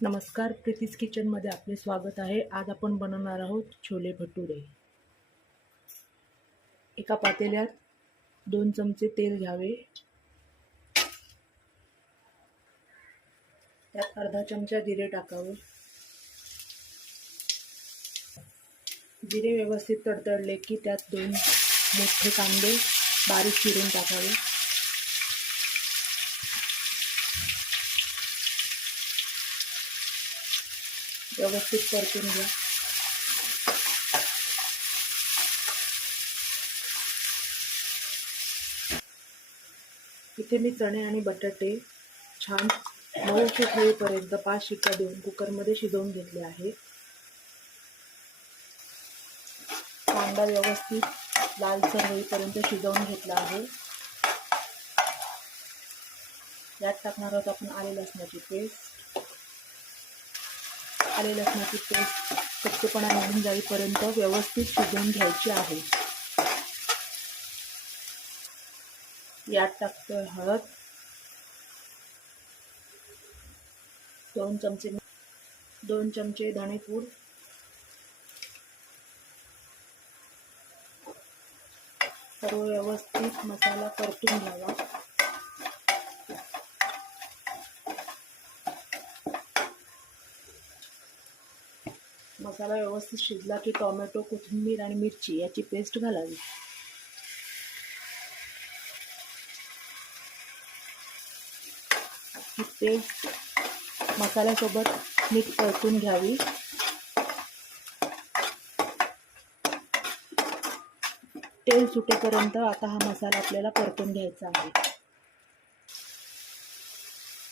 नमस्कार, प्रीतीज किचनमध्ये आपले स्वागत आहे. आज आपण बनवणार आहोत छोले भटुरे. एका पातेल्यात 2 चमचे तेल घ्यावे. त्यात अर्धा चमचा जिरे टाकावे. जिरे व्यवस्थित तडतडले की त्यात 2 मोठे कांदे बारीक चिरून टाकावे. व्यवस्थित परतून घ्या. इथे मी चणे आणि बटाटे छान मऊ होईपर्यंत 5 शिट्ट्या देऊन कुकरमध्ये शिजवून घेतले आहे. कांदा व्यवस्थित लालसर होईपर्यंत शिजवून घेतला आहे. यात टाकणार आहोत आपण आले लसणाची पेस्ट. आले लसणाची पेस्ट कच्चेपणा निघून जाईपर्यंत व्यवस्थित शिजवून घ्यायची आहे. यात टाकतोय हळद, 2 चमचे धणेपूड, सर्व व्यवस्थित मसाला परतून घ्यावा. मसाला व्यवस्थित शिजला की टोमॅटो, कोथिंबीर आणि मिरची याची पेस्ट घालावी. ही पेस्ट मसाल्यासोबत नीट परतून घ्यावी. तेल सुटेपर्यंत आता हा मसाला आपल्याला परतून घ्यायचा आहे.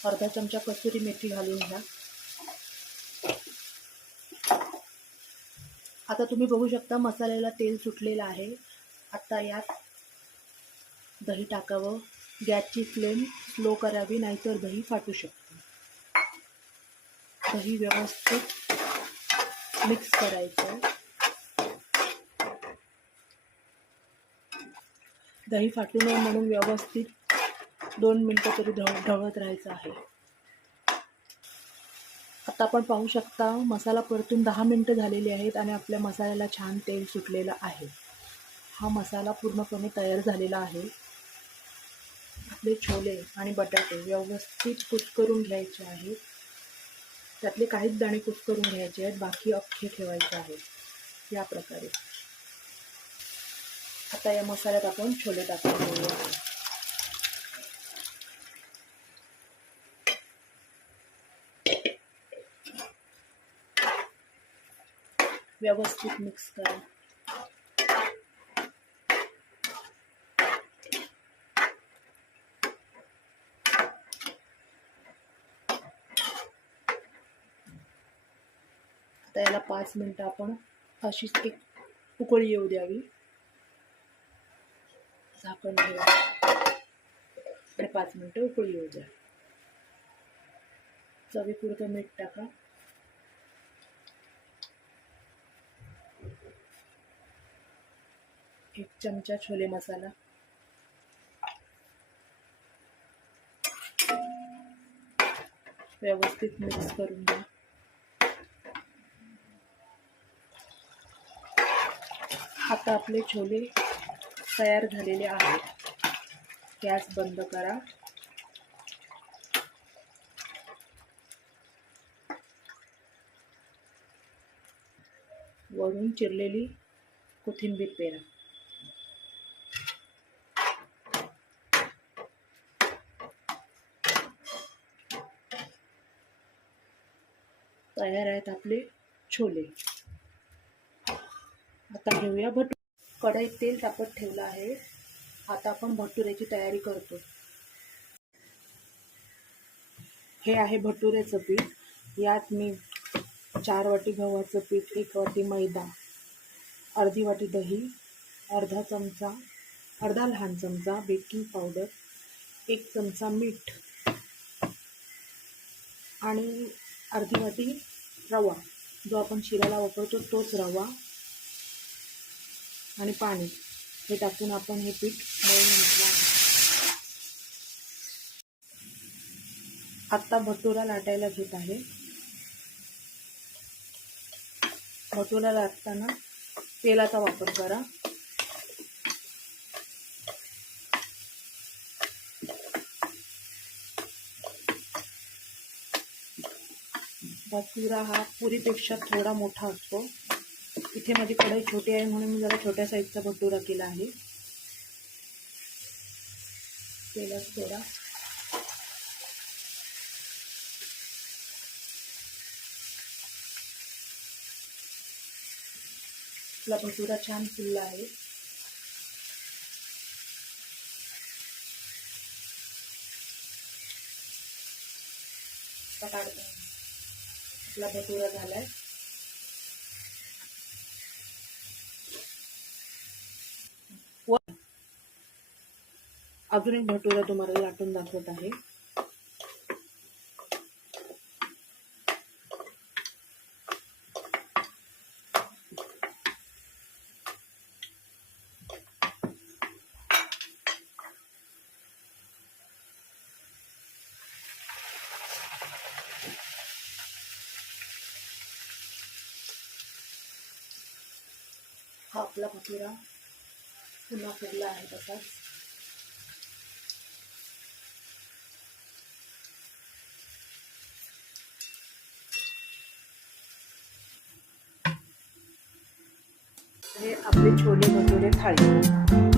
अर्धा चमचा कसुरी मेथी घालून घ्या. आता तुम्ही बघू शकता मसाल्याला तेल सुटलेलं आहे. आता यात दही टाकावं. गॅसची फ्लेम स्लो करावी, नाहीतर दही फाटू शकते. दही व्यवस्थित मिक्स करायचं. दही फाटू नये म्हणून व्यवस्थित 2 मिनिटं तरी ढवळत राहायचं आहे. आता आपण पाहू शकता मसाला परतून 10 मिनिटं झालेली आहेत आणि आपल्या मसाल्याला छान तेल सुटलेलं आहे. हा मसाला पूर्णपणे तयार झालेला आहे. आपले छोले आणि बटाटे व्यवस्थित कुस्करून घ्यायचे आहेत. त्यातले काहीच दाणे कुस्करून घ्यायचे आहेत, बाकी अख्खे ठेवायचे आहेत. या प्रकारे आता या मसाल्यात आपण छोले टाकून घेऊया. व्यवस्थित मिक्स करा. आता याला 5 मिनिटं आपण अशीच एक उकळी येऊ द्यावी. झाकण ठेवा आणि 5 मिनिटं उकळी येऊ द्या. चवीपुरतं मीठ टाका. एक चमचा छोले मसाला, व्यवस्थित मिक्स करून घ्या. आता आपले छोले तयार झालेले आहेत. गॅस बंद करा. वरून चिरलेली कोथिंबीर पेरा. तयार आहेत आपले छोले. आता घेऊया भटुरे. कढईत तेल तापत ठेवलं आहे. आता आपण भटुऱ्याची तयारी करतो. हे आहे भटुऱ्याचं पीठ. यात मी 4 वाटी गव्हाचं पीठ, 1 वाटी मैदा, अर्धी वाटी दही, अर्धा लहान चमचा बेकिंग पावडर, 1 चमचा मीठ आणि अर्धी वाटी रवा, जो आपण शिऱ्याला वापरतो तोच रवा, आणि पाणी हे टाकून आपण हे पीठ मळून घेतलं आहे. आता भटुरा लाटायला घेत आहे. भटुरा लाटताना तेलाचा वापर करा. भटुरा हा पुरीपेक्षा थोडा मोठा असतो. इथे माझी कढई छोटी आहे म्हणून मी जरा छोट्या साईजचा भटुरा केला आहे. तेलात सोडा. आपला भटुरा छान फुलला आहे. काढतो. आपला भटुरा झालाय. अजून एक भटुरा तुम्हाला लाटून दाखवत आहे. हा आपला भटुरा पुन्हा फुलला आहे तसाच. हे आपले छोले भटुरे थाळी.